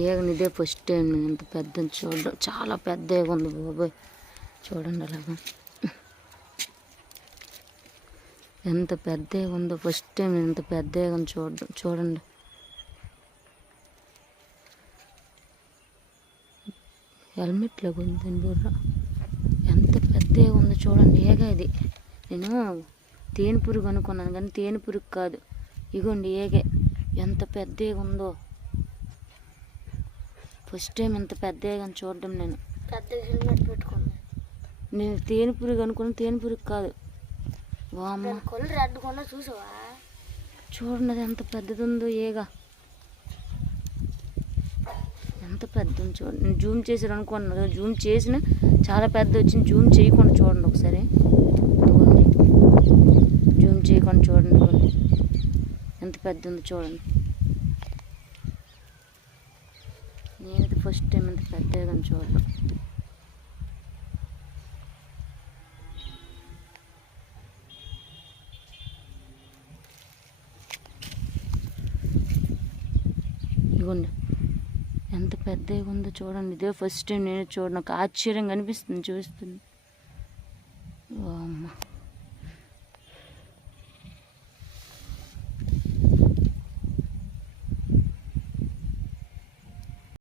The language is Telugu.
ఏగని ఇదే ఫస్ట్ టైం నేను ఇంత పెద్ద చూడడం. చాలా పెద్ద ఏగ ఉంది బాబోయ్. చూడండి అలాగా ఎంత పెద్ద ఏగ ఉందో. ఫస్ట్ టైం నేను ఇంత పెద్ద ఏగని చూడడం. చూడండి హెల్మెట్లాగా ఉంది బుర్ర. ఎంత పెద్ద ఏగ ఉందో చూడండి. ఏగ ఇది నేను తేనె పురుగు అనుకున్నాను కానీ తేనె పురుగు కాదు. ఇగోండి ఏగే. ఎంత పెద్ద ఏగ ఉందో. ఫస్ట్ టైం ఇంత పెద్ద ఏగని చూడడం నేను. పెద్ద హెల్మెట్ పెట్టుకున్నాను. నేను తేనె పురుగు అనుకున్నాను, తేనె పురుగు కాదు. వామ్మ రెడ్ కొండ చూసావా? చూడండి అది ఎంత పెద్దది ఉందో ఏగ. ఎంత పెద్ద ఉంది చూడండి. నేను జూమ్ చేసారు అనుకున్నాను, జూమ్ చేసిన చాలా పెద్ద వచ్చింది. జూమ్ చేయకుండా చూడండి ఒకసారి. ఇదిగోండి జూమ్ చేయకుండా చూడండి. ఇదిగోండి ఎంత పెద్ద ఉందో చూడండి. నేనైతే ఫస్ట్ టైం ఇంత పెద్దగా చూడడం. ఇదిగోండి ఎంత పెద్దగా ఉందో చూడండి. ఇదే ఫస్ట్ టైం నేను చూడండి. నాకు ఆశ్చర్యంగా అనిపిస్తుంది చూస్తుంది. అమ్మ